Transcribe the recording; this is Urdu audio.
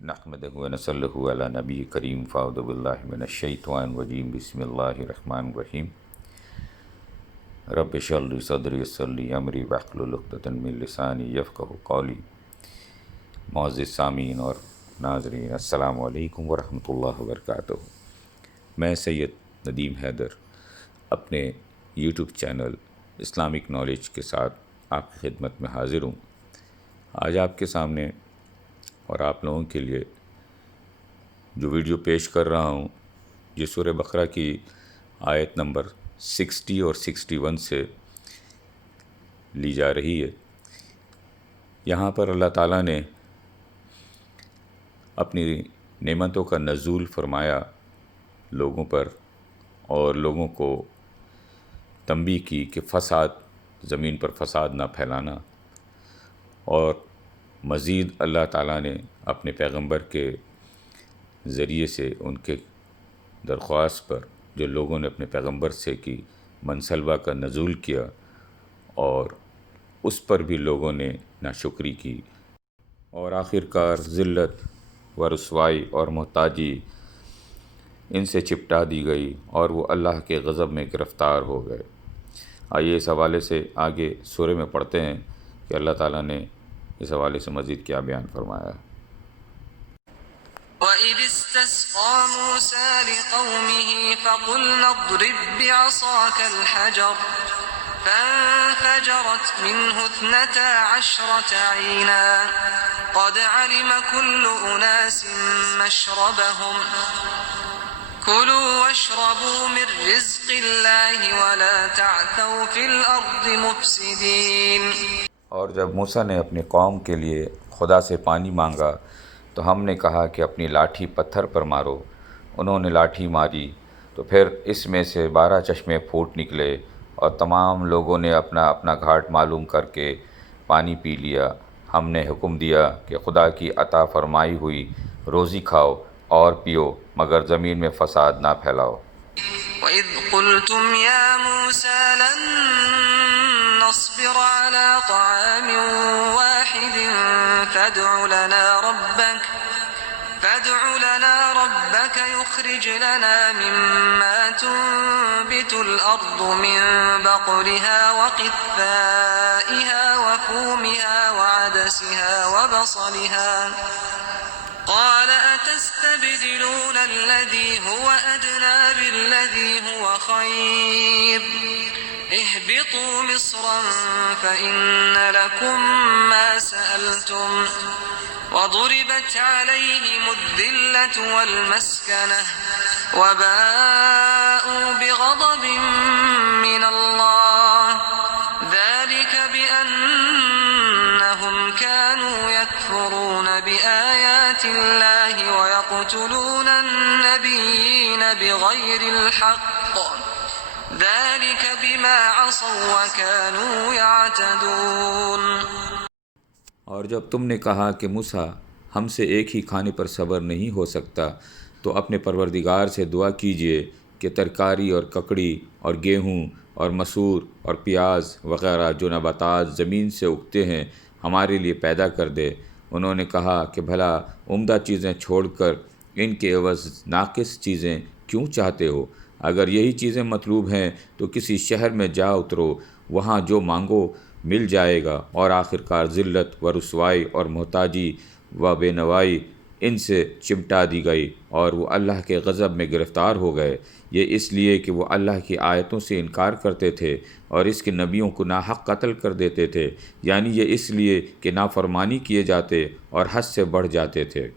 نحمدہ و نصلی علی نبی کریم فاعوذ باللہ من الشیطان الرجیم بسم اللہ الرحمن الرحیم رب اشرح لی صدری یسر لی امری واحلل عقدۃ من لسانی یفقہوا قولی۔ معزز سامعین اور ناظرین، السلام علیکم ورحمۃ اللہ وبرکاتہ۔ میں سید ندیم حیدر اپنے یوٹیوب چینل اسلامک نالج کے ساتھ آپ کی خدمت میں حاضر ہوں۔ آج آپ کے سامنے اور آپ لوگوں کے لیے جو ویڈیو پیش کر رہا ہوں یہ سورہ بقرہ کی آیت نمبر 60 اور 61 سے لی جا رہی ہے۔ یہاں پر اللہ تعالیٰ نے اپنی نعمتوں کا نزول فرمایا لوگوں پر، اور لوگوں کو تنبیہ کی کہ زمین پر فساد نہ پھیلانا، اور مزید اللہ تعالیٰ نے اپنے پیغمبر کے ذریعے سے ان کے درخواست پر جو لوگوں نے اپنے پیغمبر سے کی منصلبہ کا نزول کیا، اور اس پر بھی لوگوں نے ناشکری کی، اور آخر کار ذلت و رسوائی اور محتاجی ان سے چپٹا دی گئی، اور وہ اللہ کے غضب میں گرفتار ہو گئے۔ آئیے اس حوالے سے آگے سورہ میں پڑھتے ہیں کہ اللہ تعالیٰ نے اس حوالے سے مزید کیا بیان فرمایا ہے۔ وَإِذِ اسْتَسْقَىٰ مُوسَىٰ لِقَوْمِهِ فَقُلْنَا اضْرِب بِّعَصَاكَ الْحَجَرَ فَانفَجَرَتْ مِنْهُ 12 عَيْنًا قَدْ عَلِمَ كُلُّ أُنَاسٍ مَّشْرَبَهُمْ كُلُوا وَاشْرَبُوا مِن رِّزْقِ اللَّهِ وَلَا تَعْثَوْا فِي الْأَرْضِ مُفْسِدِينَ۔ اور جب موسیٰ نے اپنی قوم کے لیے خدا سے پانی مانگا تو ہم نے کہا کہ اپنی لاٹھی پتھر پر مارو۔ انہوں نے لاٹھی ماری تو پھر اس میں سے 12 چشمے پھوٹ نکلے، اور تمام لوگوں نے اپنا اپنا گھاٹ معلوم کر کے پانی پی لیا۔ ہم نے حکم دیا کہ خدا کی عطا فرمائی ہوئی روزی کھاؤ اور پیو، مگر زمین میں فساد نہ پھیلاؤ۔ وَإِذْ قُلْتُمْ يَا مُوسَىٰ لَن نَّصْبِرَ عَلَىٰ طَعَامٍ وَاحِدٍ فَادْعُ لَنَا رَبَّكَ يُخْرِجْ لَنَا مِمَّا تُنبِتُ الْأَرْضُ مِن بَقْلِهَا وَقِثَّائِهَا وَفُومِهَا وَعَدَسِهَا وَبَصَلِهَا قَالَ أَتَسْتَبْدِلُونَ الَّذِي هُوَ أَدْنَىٰ بِالَّذِي هُوَ خَيْرٌ اهْبِطُوا مِصْرًا فَإِنَّ لَكُم مَّا سَأَلْتُمْ وَضُرِبَتْ عَلَيْهِمُ الذِّلَّةُ وَالْمَسْكَنَةُ وَبَاءُوا بِغَضَبٍ مِّنَ اللَّهِ ذَٰلِكَ بِأَنَّهُمْ كَانُوا يَكْفُرُونَ بِآيَاتِ اللَّهِ وَيَقْتُلُونَ النَّبِيِّينَ بِغَيْرِ الْحَقِّ ذَٰلِكَ بِمَا عَصَوا وَّكَانُوا يَعْتَدُونَ۔ اور جب تم نے کہا کہ موسیٰ ہم سے ایک ہی کھانے پر صبر نہیں ہو سکتا، تو اپنے پروردگار سے دعا کیجیے کہ ترکاری اور ککڑی اور گیہوں اور مسور اور پیاز وغیرہ جو نباتات زمین سے اگتے ہیں ہمارے لیے پیدا کر دے۔ انہوں نے کہا کہ بھلا عمدہ چیزیں چھوڑ کر ان کے عوض ناقص چیزیں کیوں چاہتے ہو؟ اگر یہی چیزیں مطلوب ہیں تو کسی شہر میں جا اترو، وہاں جو مانگو مل جائے گا۔ اور آخر کار ذلت و رسوائی اور محتاجی و بے نوائی ان سے چمٹا دی گئی، اور وہ اللہ کے غضب میں گرفتار ہو گئے۔ یہ اس لیے کہ وہ اللہ کی آیتوں سے انکار کرتے تھے اور اس کے نبیوں کو ناحق قتل کر دیتے تھے، یعنی یہ اس لیے کہ نافرمانی کیے جاتے اور حد سے بڑھ جاتے تھے۔